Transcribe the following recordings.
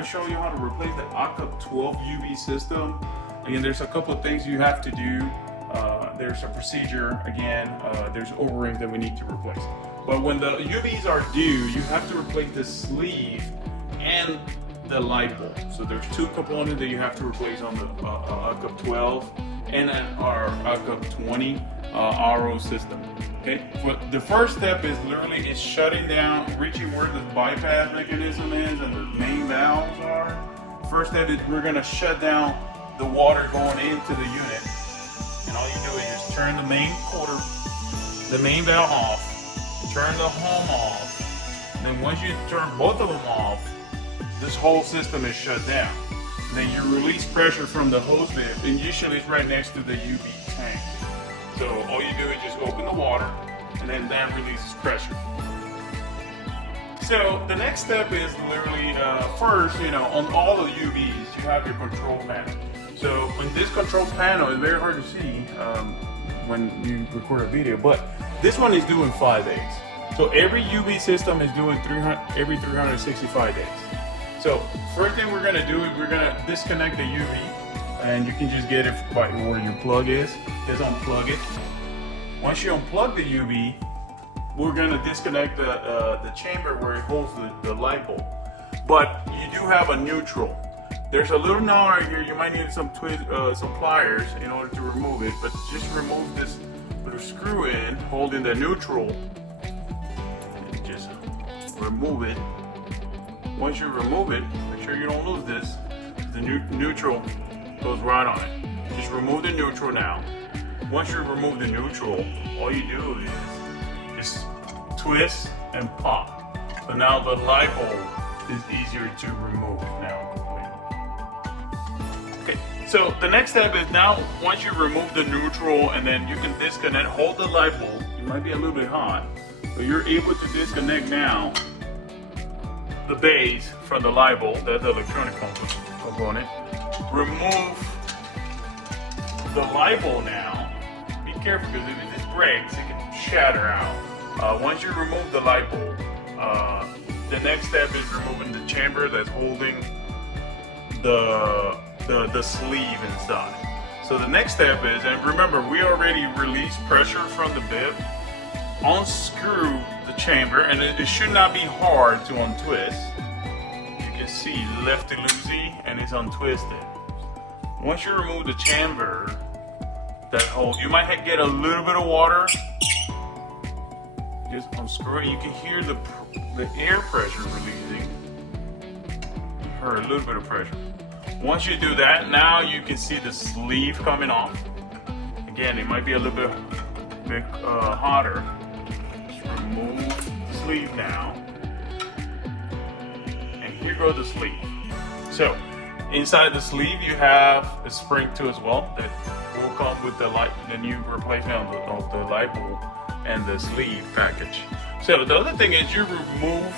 to show you how to replace the AQUV-20 UV system. Again, there's a couple of things you have to do. There's a procedure. Again, there's O-rings that we need to replace. But when the UVs are due, you have to replace the sleeve and the light bulb. So there's two components that you have to replace on the AQUV-20 and our AQUV-20 RO system. Okay, but the first step is literally shutting down, reaching where the bypass mechanism is and the main valves are. First step is we're gonna shut down the water going into the unit, and all you do is just turn the main valve off, turn the home off, and then once you turn both of them off, this whole system is shut down. And then you release pressure from the hose bib, and usually it's right next to the UV tank. So all you do is just open the water, and then that releases pressure. So the next step is literally first, on all the UVs, you have your control panel. So in this control panel, it's very hard to see when you record a video, but this one is doing 5 days. So every UV system is doing every 365 days. So first thing we're gonna do is we're gonna disconnect the UV, and you can just get it by where your plug is. Just unplug it. Once you unplug the UV, we're gonna disconnect the chamber where it holds the light bulb. But you do have a neutral. There's a little knot right here. You might need some pliers in order to remove it, but just remove this little screw in holding the neutral. And just remove it. Once you remove it, make sure you don't lose this. The neutral goes right on it. Just remove the neutral now. Once you remove the neutral, all you do is just twist and pop. So now the light bulb is easier to remove now. Okay, so the next step is now once you remove the neutral, and then you can disconnect, hold the light bulb. It might be a little bit hot, but you're able to disconnect now the base from the light bulb. That's the electronic component. Remove the light bulb now. Be careful, because if it just breaks, it can shatter out. Once you remove the light bulb, the next step is removing the chamber that's holding the sleeve inside. So the next step is, and remember, we already released pressure from the bib. Unscrew the chamber, and it should not be hard to untwist. You can see lefty-loosey, and it's untwisted. Once you remove the chamber that holds, you might get a little bit of water. Just unscrew it. You can hear the air pressure releasing. You heard a little bit of pressure. Once you do that, now you can see the sleeve coming off. Again, it might be a little bit hotter. Just remove the sleeve now. And here goes the sleeve. So inside the sleeve, you have a spring too as well that will come with the new replacement of the light bulb and the sleeve package. So the other thing is you remove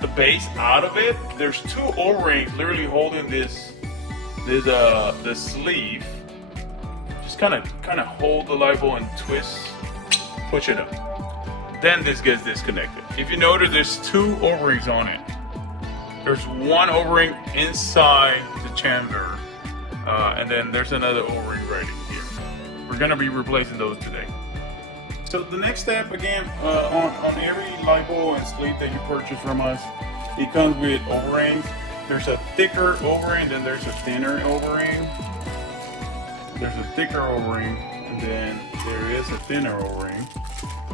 the base out of it. There's two O-rings literally holding this sleeve. Just kind of hold the light bulb and twist, push it up. Then this gets disconnected. If you notice, there's two O-rings on it. There's one O-ring inside the chamber, and then there's another O-ring right here. We're gonna be replacing those today. So the next step, again, on every light bulb and sleeve that you purchase from us, it comes with O-rings. There's a thicker O-ring, then there's a thinner O-ring. There's a thicker O-ring, and then there is a thinner O-ring.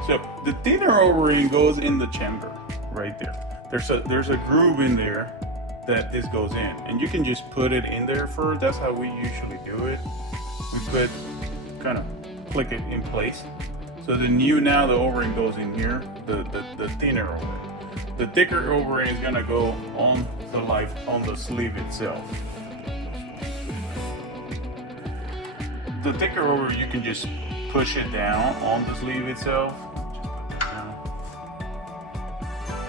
So the thinner O-ring goes in the chamber right there. There's a groove in there that this goes in, and you can just put it in there first. That's how we usually do it. We kind of click it in place. So now the O-ring goes in here, the thinner O-ring. The thicker O-ring is gonna go on the sleeve itself. The thicker O-ring, you can just push it down on the sleeve itself.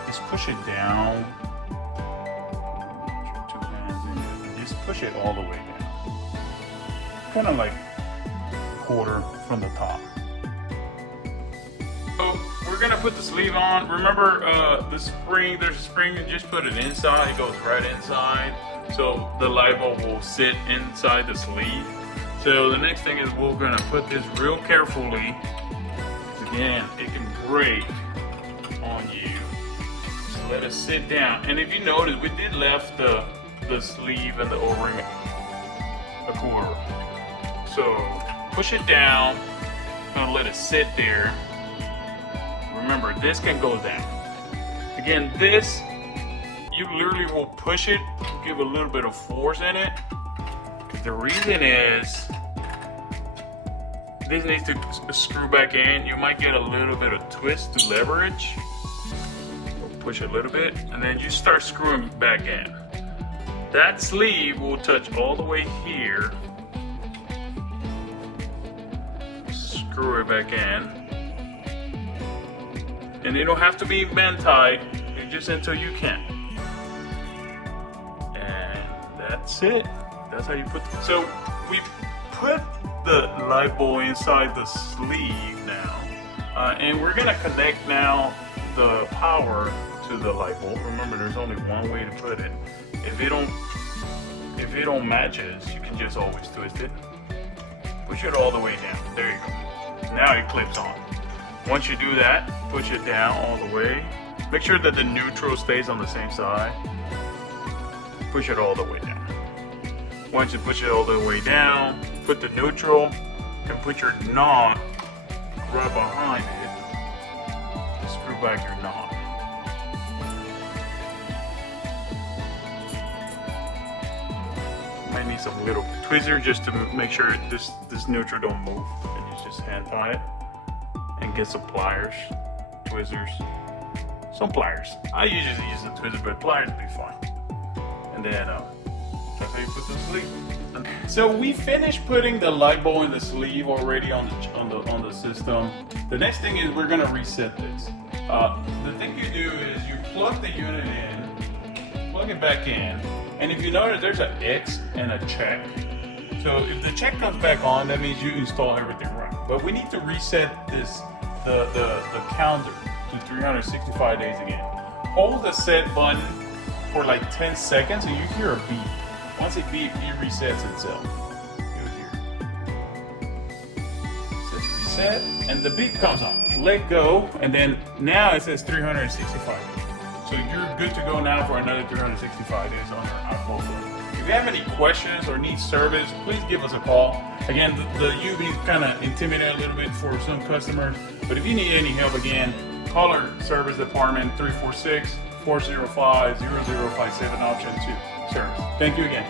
Just push it down. Two hands in it, and just push it all the way down. Kind of like a quarter from the top. So we're gonna put the sleeve on. Remember the spring, there's a spring, you just put it inside, it goes right inside. So the light bulb will sit inside the sleeve. So the next thing is we're gonna put this real carefully. Again, it can break on you. So let it sit down. And if you notice, we did left the sleeve and the O-ring a quarter. So push it down, gonna let it sit there. Remember, this can go down. Again, this, you literally will push it, give a little bit of force in it. The reason is, this needs to screw back in. You might get a little bit of twist to leverage. Push it a little bit, and then you start screwing back in. That sleeve will touch all the way here. Screw it back in. And it don't have to be bent tight, just until you can. And that's it. That's how you put. So we put the light bulb inside the sleeve now, and we're gonna connect now the power to the light bulb. Remember, there's only one way to put it. If it don't matches, you can just always twist it. Push it all the way down. There you go. Now it clips on. Once you do that, push it down all the way. Make sure that the neutral stays on the same side. Push it all the way down. Once you push it all the way down, put the neutral and put your knot right behind it. Screw back your knot. Might need some little tweezer just to make sure this neutral don't move. And you just hand tie it. And get some pliers, tweezers, some pliers. I usually use the tweezers, but pliers would be fine. And then that's how you put the sleeve. So we finished putting the light bulb in the sleeve already on the system. The next thing is we're gonna reset this. The thing you do is you plug the unit in, plug it back in, and if you notice, there's an X and a check. So if the check comes back on, that means you install everything right. But we need to reset this, the counter to 365 days again. Hold the set button for like 10 seconds and you hear a beep. Once it beeps, it resets itself. You'll hear. It says reset, and the beep comes on. Let go, and then now it says 365 days. So you're good to go now for another 365 days on our iPhone. If you have any questions or need service, please give us a call. Again, the UV is kind of intimidating a little bit for some customers, but if you need any help, again, call our service department 346-405-0057 option 2 service. Thank you again.